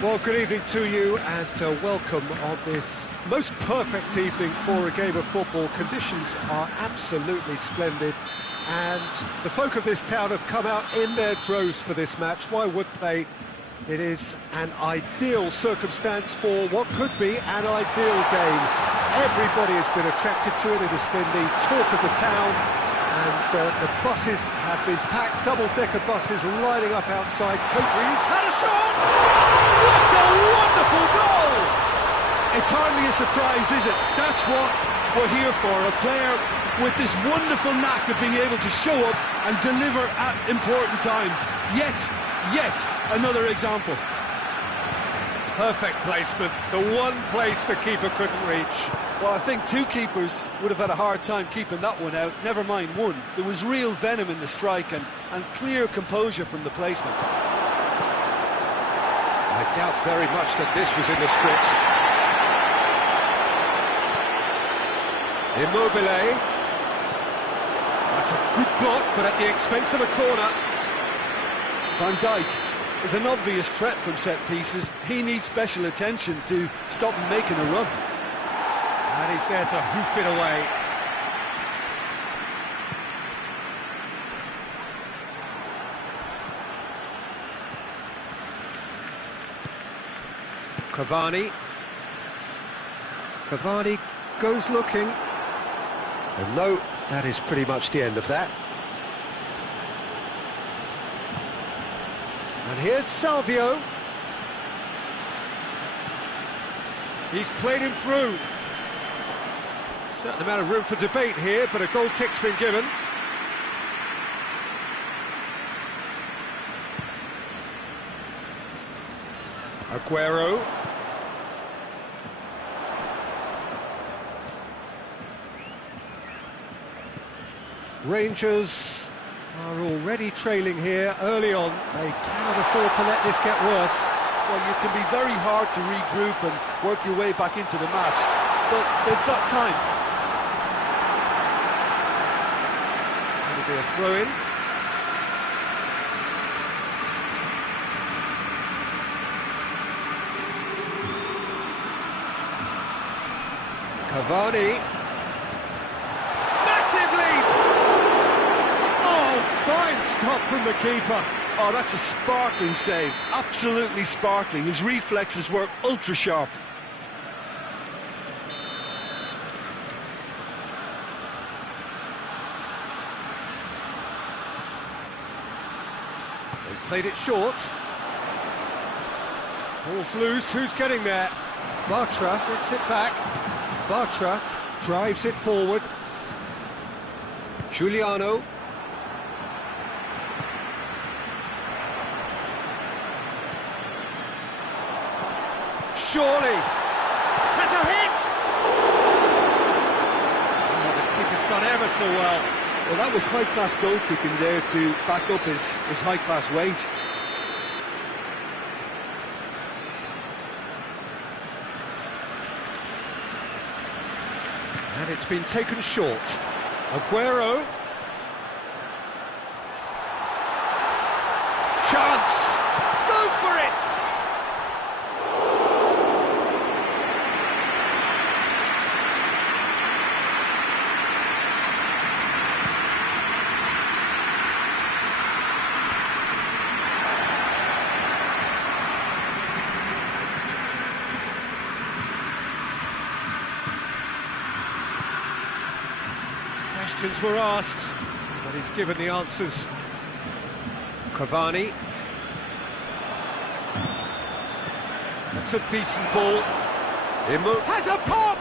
Well, good evening to you and welcome on this most perfect evening for a game of football. Conditions are absolutely splendid and the folk of this town have come out in their droves for this match. Why wouldn't they? It is an ideal circumstance for what could be an ideal game. Everybody has been attracted to it. It has been the talk of the town. And the buses have been packed, double-decker buses lining up outside. Coatree's had a shot! What a wonderful goal! It's hardly a surprise, is it? That's what we're here for, a player with this wonderful knack of being able to show up and deliver at important times. Yet another example. Perfect placement, the one place the keeper couldn't reach. Well, I think two keepers would have had a hard time keeping that one out, never mind one. There was real venom in the strike and clear composure from the placement. I doubt very much that this was in the script. Immobile. That's a good block, but at the expense of a corner. Van Dijk is an obvious threat from set pieces. He needs special attention to stop him making a run. And he's there to hoof it away. Cavani. Cavani goes looking. And no, that is pretty much the end of that. And here's Salvio. He's played him through. Certain amount of room for debate here, but a goal kick's been given. Aguero. Rangers are already trailing here early on. They cannot afford to let this get worse. Well, you can be very hard to regroup and work your way back into the match, but they've got time. It'll be a throw-in. Cavani. Massive leap! Oh, fine stop from the keeper. Oh, that's a sparkling save, absolutely sparkling. His reflexes were ultra sharp. They've played it short. Ball's loose, who's getting there? Bartra gets it back. Bartra drives it forward. Giuliano. Surely has a hit! Oh, the keeper's done ever so well. Well, that was high-class goalkeeping there to back up his high-class wage. And it's been taken short. Aguero. Chance! Goes for it! Questions were asked, but he's given the answers. Cavani. That's a decent ball. Immo has a pop!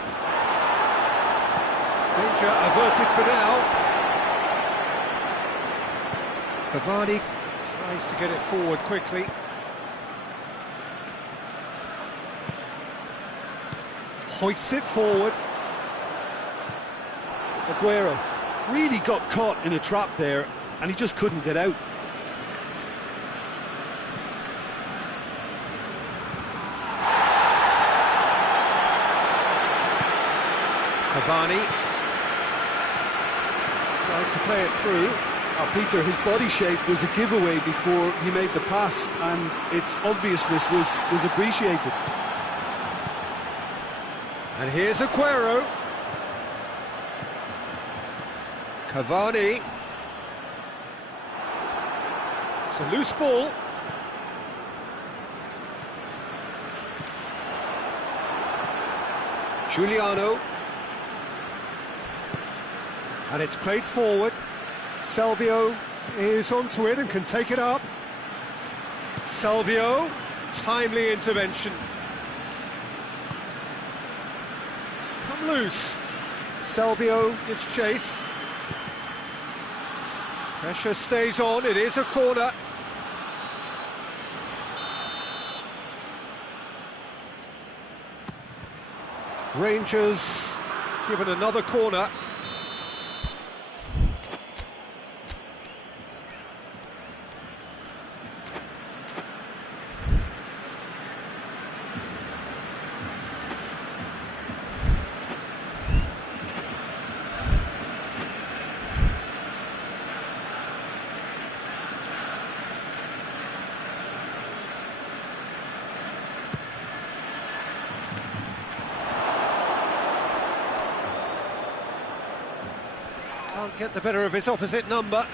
Danger averted for now. Cavani tries to get it forward quickly. Hoists it forward. Aguero really got caught in a trap there, and he just couldn't get out. Cavani tried to play it through. Peter, his body shape was a giveaway before he made the pass, and its obviousness was appreciated. And here's Aguero. Cavani. It's a loose ball. Giuliano. And it's played forward. Salvio is onto it and can take it up. Salvio, timely intervention. It's come loose. Salvio gives chase. Pressure stays on, it is a corner. Rangers given another corner. Can't get the better of his opposite number.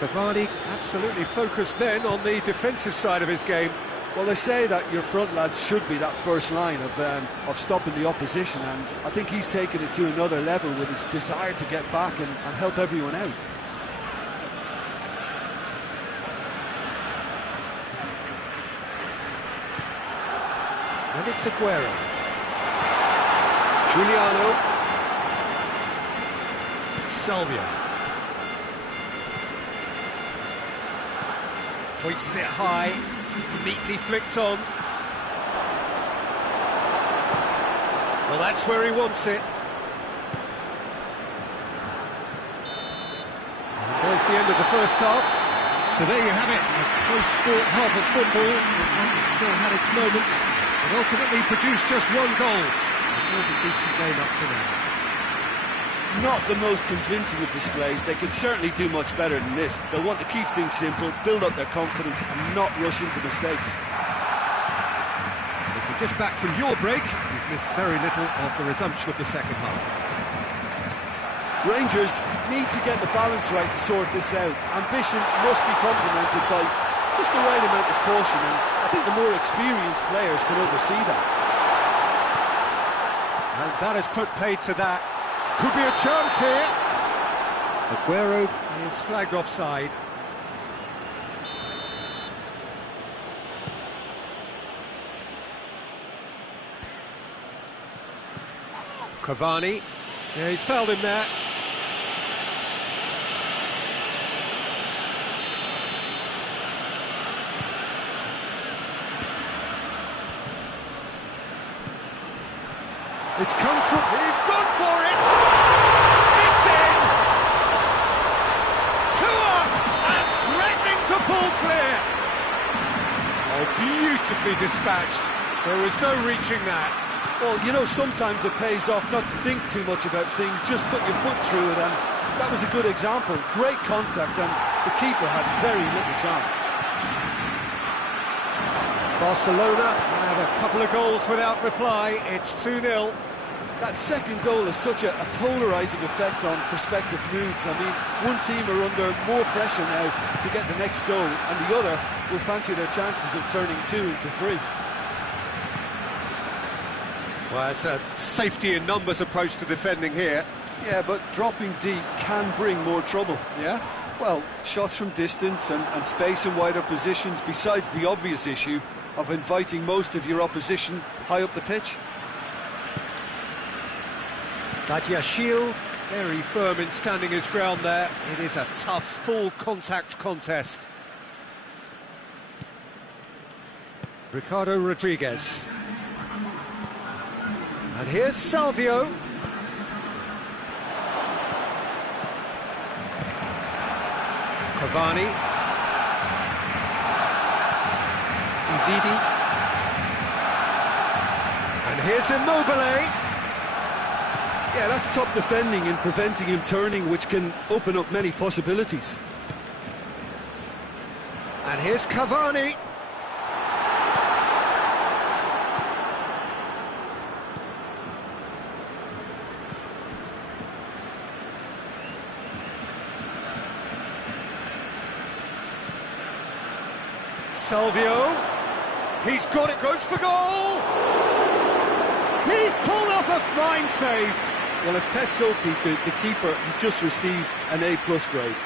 Cavani absolutely focused then on the defensive side of his game. Well, they say that your front lads should be that first line of stopping the opposition, and I think he's taken it to another level with his desire to get back and help everyone out. And it's Aguero. Giuliano. Salvio. Hoists it high, neatly flicked on. Well, that's where he wants it. And there's the end of the first half. So there you have it, a close-fought half of football. It still had its moments, but ultimately produced just one goal. A really decent game up to now. Not the most convincing of displays. They could certainly do much better than this. They'll want to keep things simple, build up their confidence and not rush into mistakes. If you're just back from your break, you've missed very little of the resumption of the second half. Rangers need to get the balance right to sort this out. Ambition must be complemented by just the right amount of caution, and I think the more experienced players can oversee that. And that has put paid to that. Could be a chance here. Aguero is flagged offside. Cavani. Yeah, he's fouled him there. It's come from... He's gone for it! It's in! 2 up and threatening to pull clear! Oh, beautifully dispatched. There was no reaching that. Well, you know, sometimes it pays off not to think too much about things, just put your foot through it, and that was a good example. Great contact, and the keeper had very little chance. Barcelona had a couple of goals without reply. It's 2-0. That second goal has such a polarising effect on prospective moods. I mean, one team are under more pressure now to get the next goal, and the other will fancy their chances of turning 2 into 3. Well, it's a safety in numbers approach to defending here. Yeah, but dropping deep can bring more trouble. Yeah? Well, shots from distance and space in wider positions, besides the obvious issue of inviting most of your opposition high up the pitch. Badiashile, very firm in standing his ground there. It is a tough, full-contact contest. Ricardo Rodriguez. And here's Salvio. Cavani. Ndidi. And here's Immobile. Yeah, that's top defending and preventing him turning, which can open up many possibilities. And here's Cavani. Salvio, he's got it, goes for goal! He's pulled off a fine save! Well, as Tesco, Peter, the keeper, has just received an A+ grade.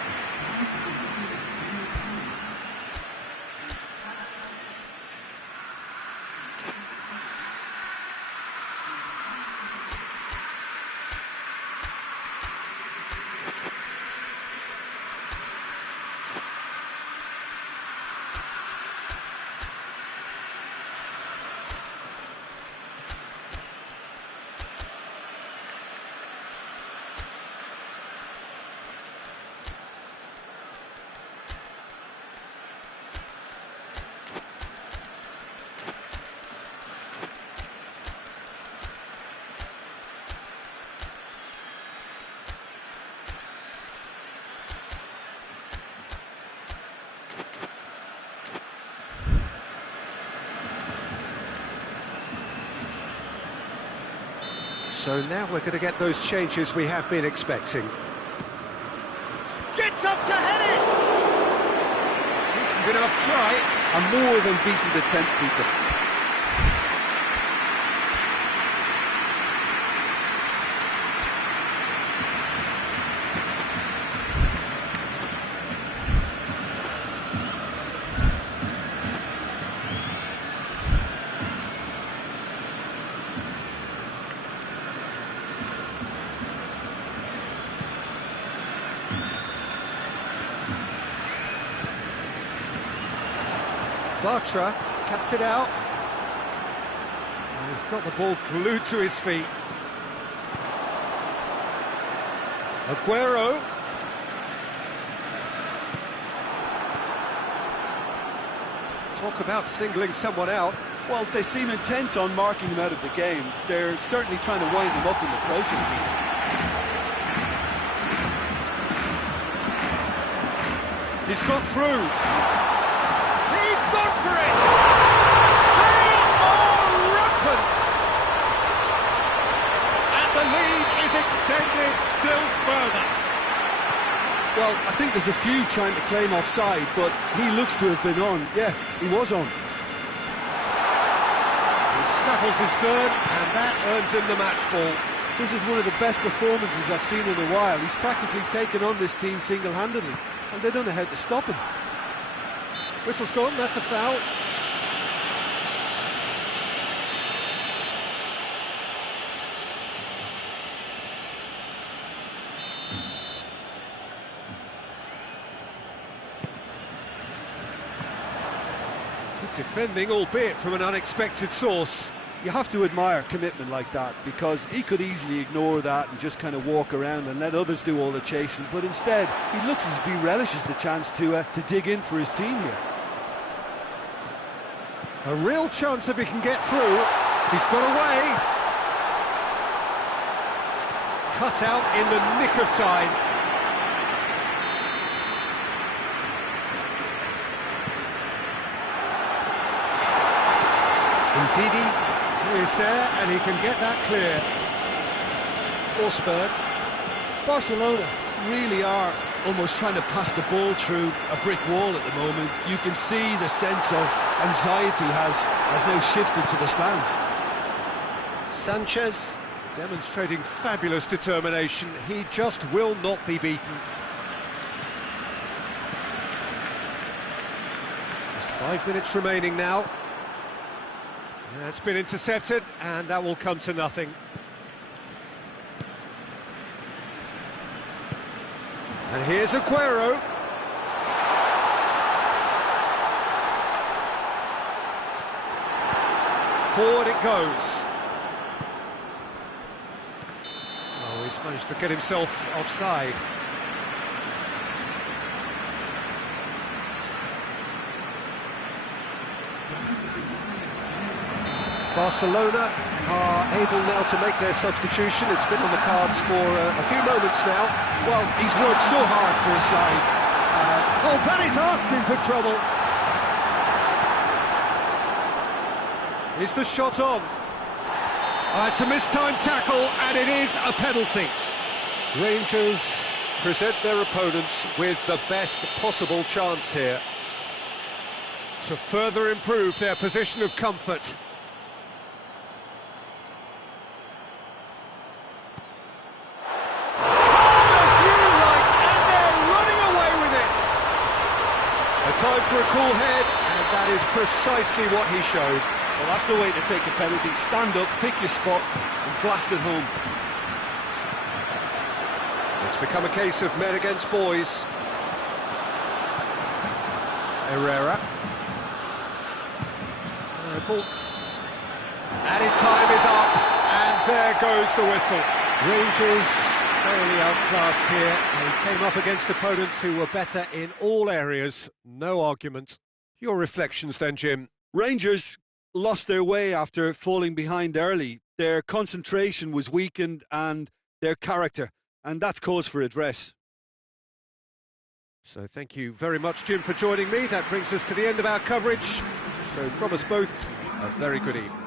So now we're going to get those changes we have been expecting. Gets up to head it! Decent enough try. A more than decent attempt, Peter. Bartra cuts it out. And he's got the ball glued to his feet. Aguero. Talk about singling someone out. Well, they seem intent on marking him out of the game. They're certainly trying to wind him up in the process, Peter. He's got through. He's gone for it! They are rampant! And the lead is extended still further. Well, I think there's a few trying to claim offside, but he looks to have been on. Yeah, he was on. He snaffles his third, and that earns him the match ball. This is one of the best performances I've seen in a while. He's practically taken on this team single-handedly, and they don't know how to stop him. Whistle's gone, that's a foul. Good defending, albeit from an unexpected source. You have to admire commitment like that, because he could easily ignore that and just kind of walk around and let others do all the chasing, but instead he looks as if he relishes the chance to dig in for his team here. A real chance if he can get through. He's got away. Cut out in the nick of time. Ndidi is there, and he can get that clear. Forsberg. Barcelona really are almost trying to pass the ball through a brick wall at the moment. You can see the sense of anxiety has now shifted to the stands. Sanchez demonstrating fabulous determination. He just will not be beaten. Just 5 minutes remaining now. It's been intercepted, and that will come to nothing. And here's Aguero. Forward it goes. Oh, he's managed to get himself offside. Barcelona are able now to make their substitution. It's been on the cards for a few moments now. Well, he's worked so hard for his side. Oh, that is asking for trouble. Is the shot on? It's a mistimed tackle, and it is a penalty. Rangers present their opponents with the best possible chance here to further improve their position of comfort. Time for a cool head, and that is precisely what he showed. Well, that's the way to take a penalty. Stand up, pick your spot, and blast it home. It's become a case of men against boys. Herrera. Ball. Added time is up, and there goes the whistle. Rangers thoroughly outclassed here. They came up against opponents who were better in all areas. No argument. Your reflections then, Jim? Rangers lost their way after falling behind early. Their concentration was weakened and their character, and that's cause for address. So thank you very much, Jim, for joining me. That brings us to the end of our coverage. So from us both, a very good evening.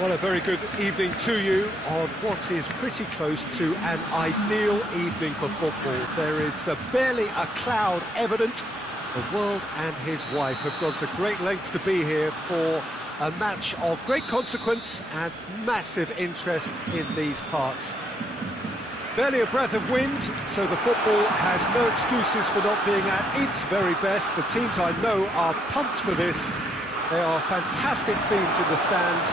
Well, a very good evening to you on what is pretty close to an ideal evening for football. There is barely a cloud evident. The world and his wife have gone to great lengths to be here for a match of great consequence and massive interest in these parts. Barely a breath of wind, so the football has no excuses for not being at its very best. The teams I know are pumped for this. There are fantastic scenes in the stands.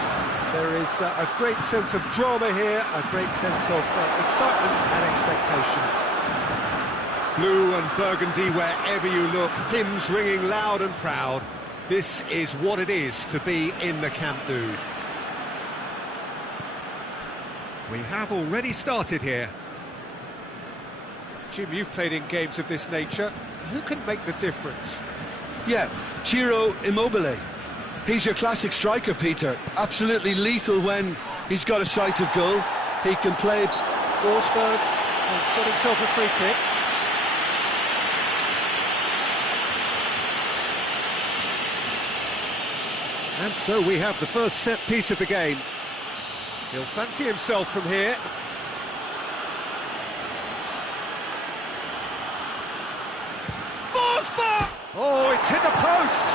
There is a great sense of drama here, a great sense of excitement and expectation. Blue and burgundy wherever you look, hymns ringing loud and proud. This is what it is to be in the Camp Nou. We have already started here. Jim, you've played in games of this nature. Who can make the difference? Yeah, Ciro Immobile. He's your classic striker, Peter. Absolutely lethal when he's got a sight of goal. He can play. Forsberg has got himself a free kick. And so we have the first set piece of the game. He'll fancy himself from here. Forsberg! Oh, it's hit the post!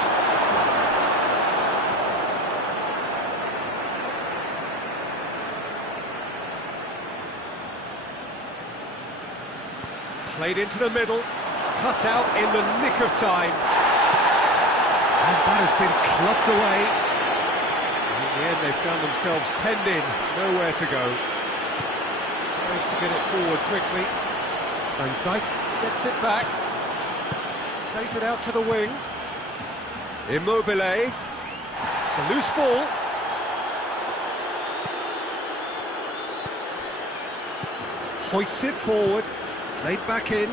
Played into the middle, cut out in the nick of time. And that has been clubbed away. And in the end, they found themselves penned in, nowhere to go. Tries to get it forward quickly. Van Dijk gets it back. Plays it out to the wing. Immobile. It's a loose ball. Hoists it forward. Played back in.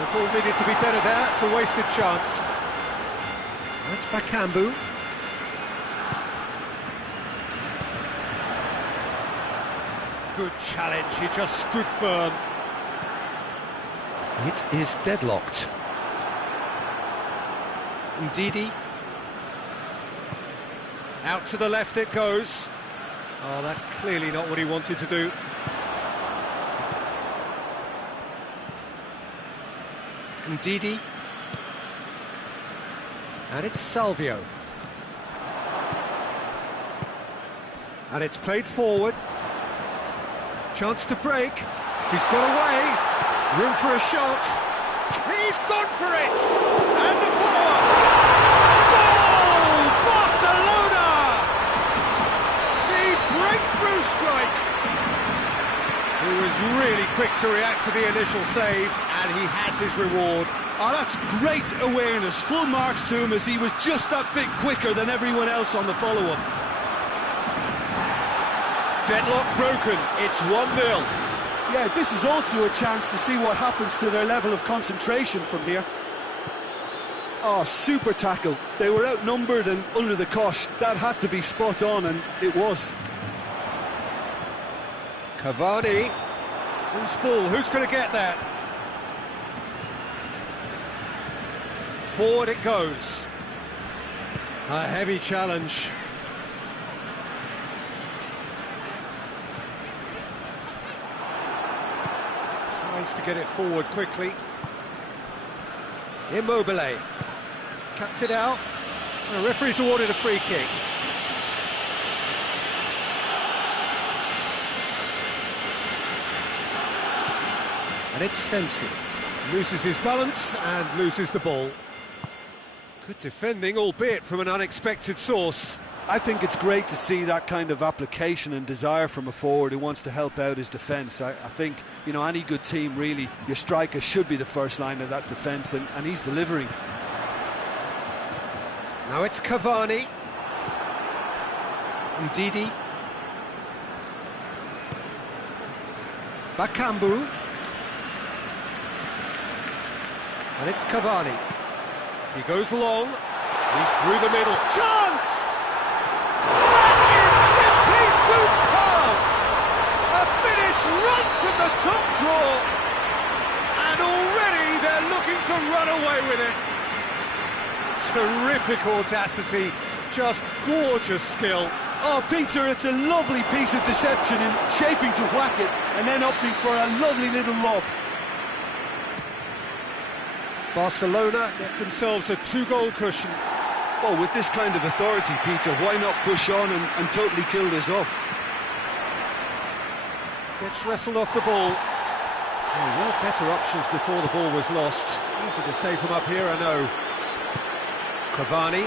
The ball needed to be better there, it's a wasted chance. That's Bakambu. Good challenge, he just stood firm. It is deadlocked. Ndidi. Out to the left it goes. Oh, that's clearly not what he wanted to do. Ndidi. And it's Salvio. And it's played forward. Chance to break. He's got away. Room for a shot. He's gone for it! And the follow-up! Goal! Barcelona! The breakthrough strike! He was really quick to react to the initial save, and he has his reward. Oh, that's great awareness. Full marks to him as he was just that bit quicker than everyone else on the follow-up. Deadlock broken. It's 1-0. Yeah, this is also a chance to see what happens to their level of concentration from here. Oh, super tackle. They were outnumbered and under the cosh. That had to be spot on, and it was. Cavani. Loose ball. Who's going to get that? Forward it goes. A heavy challenge. Tries to get it forward quickly. Immobile. Cuts it out. The referee's awarded a free kick. And it's Sensi. Loses his balance and loses the ball. Good defending, albeit from an unexpected source. I think it's great to see that kind of application and desire from a forward who wants to help out his defence. I think, you know, any good team, really, your striker should be the first line of that defence, and he's delivering. Now it's Cavani. Ndidi. Bakambu. And it's Cavani. He goes long. He's through the middle. Chance! That is simply superb! A finish right from the top draw. And already they're looking to run away with it. Terrific audacity, just gorgeous skill. Oh, Peter, it's a lovely piece of deception in shaping to whack it and then opting for a lovely little lob. Barcelona get themselves a 2-goal cushion. Well, with this kind of authority, Peter, why not push on and totally kill this off? Gets wrestled off the ball. There were better options before the ball was lost. Easy to save from up here, I know. Cavani.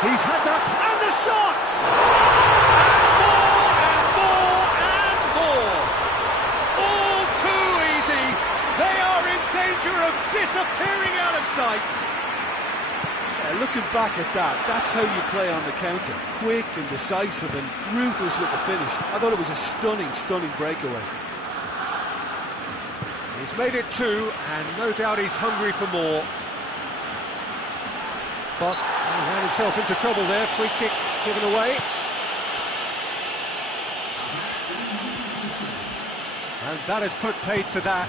He's had that, and the shot! And more, and more, and back at that. That's how you play on the counter. Quick and decisive and ruthless with the finish. I thought it was a stunning, stunning breakaway. He's made it 2, and no doubt he's hungry for more. But he ran himself into trouble there. Free kick given away. And that has put paid to that.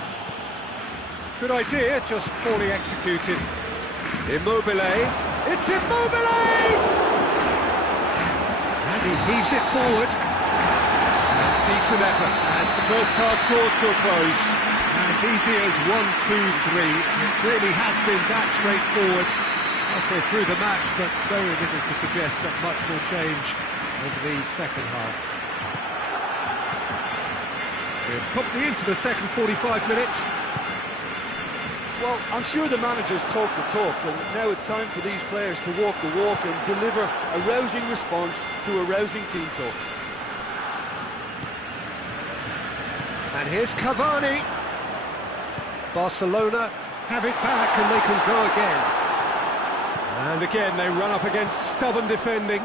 Good idea, just poorly executed. Immobile. It's Immobile! And he heaves it forward. Decent effort as the first half draws to a close. As easy as 1, 2, 3. It really has been that straightforward. Halfway through the match, but very little to suggest that much will change over the second half. We're promptly into the second 45 minutes. Well, I'm sure the managers talk the talk, and now it's time for these players to walk the walk and deliver a rousing response to a rousing team talk. And here's Cavani. Barcelona have it back and they can go again. And again they run up against stubborn defending.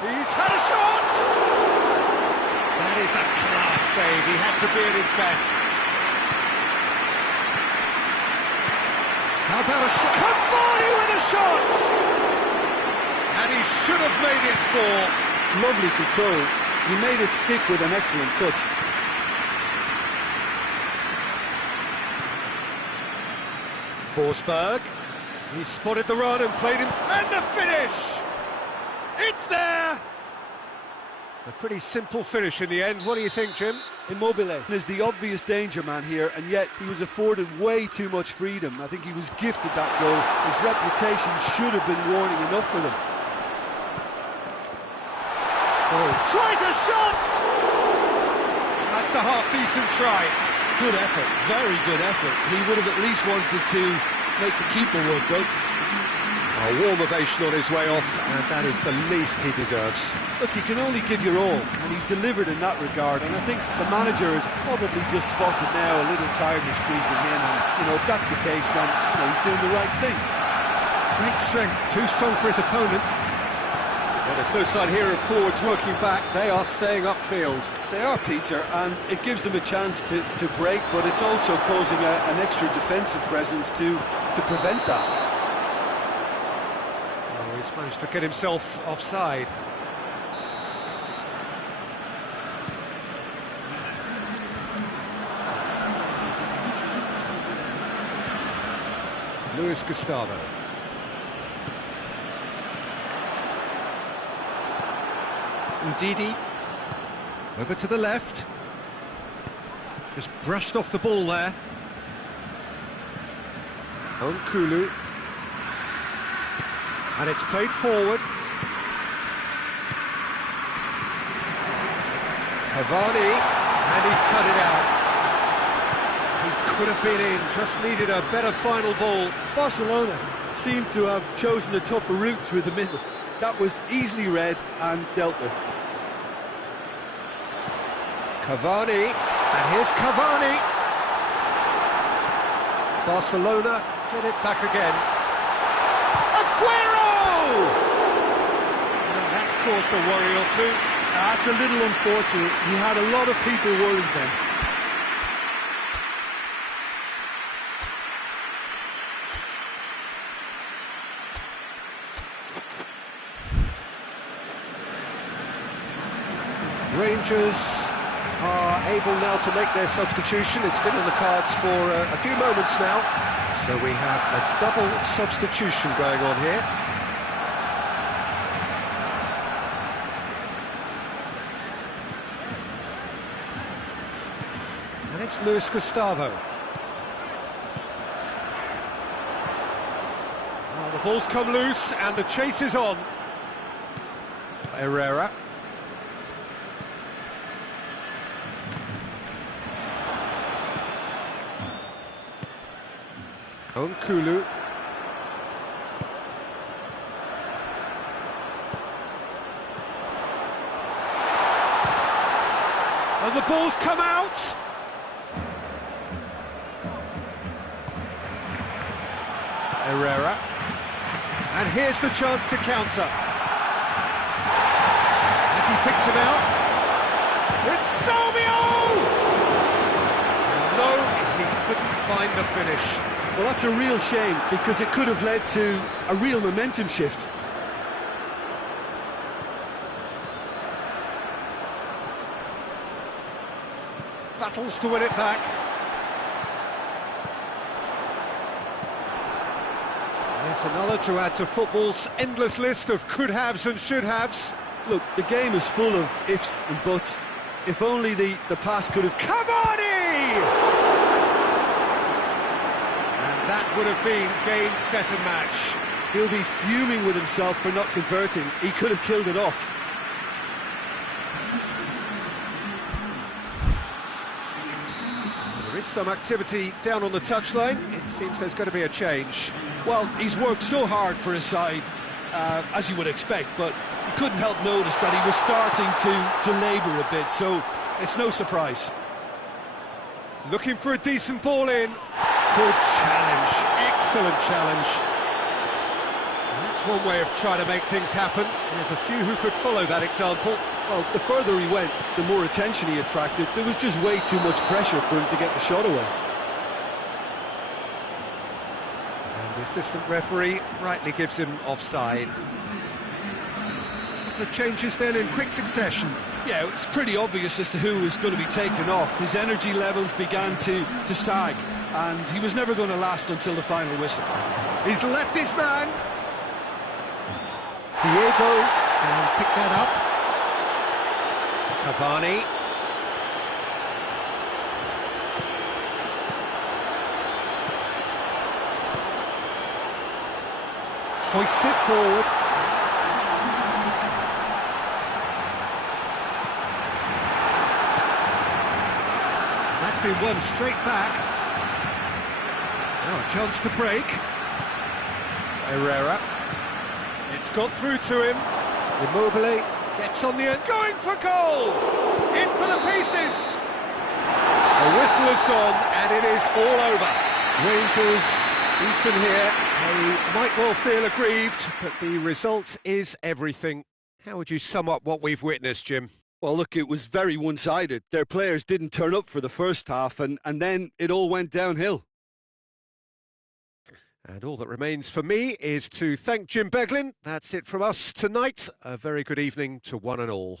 He's had a shot! That is a class save, he had to be at his best. How about a shot? Cavani with a shot! And he should have made it 4. Lovely control. He made it stick with an excellent touch. Forsberg. He spotted the run and played him. And the finish! It's there! A pretty simple finish in the end. What do you think, Jim? Immobile is the obvious danger man here, and yet he was afforded way too much freedom. I think he was gifted that goal. His reputation should have been warning enough for them. Tries a shot! That's a half-decent try. Good effort, very good effort. He would have at least wanted to make the keeper work, though. A warm ovation on his way off, and that is the least he deserves. Look, you can only give your all, and he's delivered in that regard. And I think the manager has probably just spotted now a little tiredness creeping in. And, if that's the case, then, he's doing the right thing. Great strength, too strong for his opponent. Well, there's no sign here of forwards working back. They are staying upfield. They are, Peter, and it gives them a chance to break, but it's also causing an extra defensive presence to prevent that. Oh, he's managed to get himself offside. Luis Gustavo. Ndidi, over to the left, just brushed off the ball there. Nkulu, and it's played forward. Cavani, and he's cut it out. He could have been in, just needed a better final ball. Barcelona seemed to have chosen a tougher route through the middle. That was easily read and dealt with. Cavani, and here's Cavani. Barcelona get it back again. Aguero! And that's caused a worry or two. That's a little unfortunate. He had a lot of people worried then. Rangers are able now to make their substitution. It's been on the cards for a few moments now. So we have a double substitution going on here. And it's Luis Gustavo. Well, the ball's come loose and the chase is on. Herrera. Nkulu. And the ball's come out. Herrera. And here's the chance to counter. As he picks him out, it's Salvio! No, he couldn't find the finish. Well, that's a real shame, because it could have led to a real momentum shift. Battles to win it back. Yet another to add to football's endless list of could-haves and should-haves. Look, the game is full of ifs and buts. If only the pass could have... Cavani! And that would have been game, set and match. He'll be fuming with himself for not converting. He could have killed it off. There is some activity down on the touchline. It seems there's going to be a change. Well, he's worked so hard for his side, as you would expect, but he couldn't help notice that he was starting to labour a bit, so it's no surprise. Looking for a decent ball in. Good challenge, excellent challenge. That's one way of trying to make things happen. There's a few who could follow that example. Well, the further he went, the more attention he attracted. There was just way too much pressure for him to get the shot away. And the assistant referee rightly gives him offside. The changes then in quick succession. Yeah, it's pretty obvious as to who was going to be taken off. His energy levels began to sag, and he was never going to last until the final whistle. He's left his man. Diego can pick that up. Cavani. Hoists it forward. That's been won straight back. Now a chance to break. Herrera. It's got through to him. Immobile gets on the end, going for goal! In for the pieces! The whistle has gone, and it is all over. Rangers beaten here. They might well feel aggrieved, but the result is everything. How would you sum up what we've witnessed, Jim? Well, look, it was very one-sided. Their players didn't turn up for the first half, and then it all went downhill. And all that remains for me is to thank Jim Beglin. That's it from us tonight. A very good evening to one and all.